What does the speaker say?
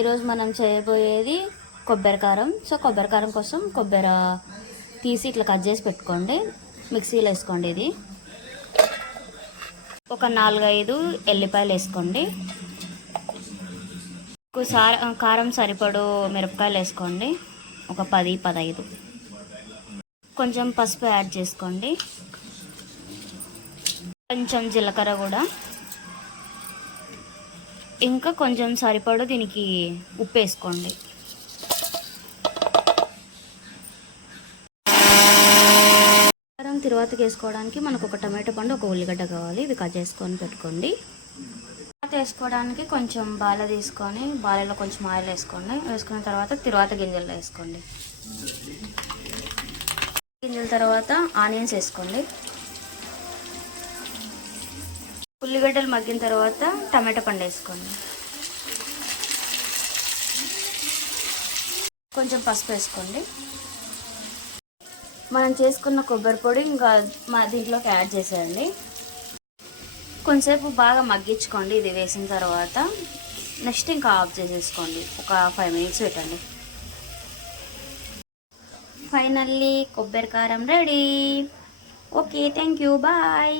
ఈరోజు మనం చేయబోయేది కొబ్బరి కారం. సో కొబ్బరి కారం కోసం కొబ్బరి తీసి ఇట్లా కట్ చేసి పెట్టుకోండి, మిక్సీలో వేసుకోండి. ఇది ఒక 4-5 ఎల్లిపాయలు వేసుకోండి. కారం సరిపడు మిరపకాయలు వేసుకోండి, ఒక 10-15. కొంచెం పసుపు యాడ్ చేసుకోండి, కొంచెం జీలకర్ర కూడా, ఇంకా కొంచెం సరిపడు దీనికి ఉప్పు వేసుకోండి. కారం తిరువాతకి వేసుకోవడానికి మనకు ఒక టమాటో పండు, ఒక ఉల్లిగడ్డ కావాలి. ఇవి కట్ చేసుకొని పెట్టుకోండి. తిరువాత వేసుకోవడానికి కొంచెం బాల తీసుకొని బాలలో కొంచెం ఆయిల్ వేసుకోండి. వేసుకున్న తర్వాత తిరువాత గింజలు వేసుకోండి. గింజల తర్వాత ఆనియన్స్ వేసుకోండి. ఉల్లిగడ్డలు మగ్గిన తర్వాత టమాటా పండు వేసుకోండి. కొంచెం పసుపు వేసుకోండి. మనం చేసుకున్న కొబ్బరి పొడి ఇంకా దీంట్లోకి యాడ్ చేసేయండి. కొంచెంసేపు బాగా మగ్గించుకోండి. ఇది వేసిన తర్వాత నెక్స్ట్ ఇంకా ఆఫ్ చేసేసుకోండి. ఒక 5 మినిట్స్ పెట్టండి. ఫైనల్లీ కొబ్బరి కారం ready. Okay, thank you, bye.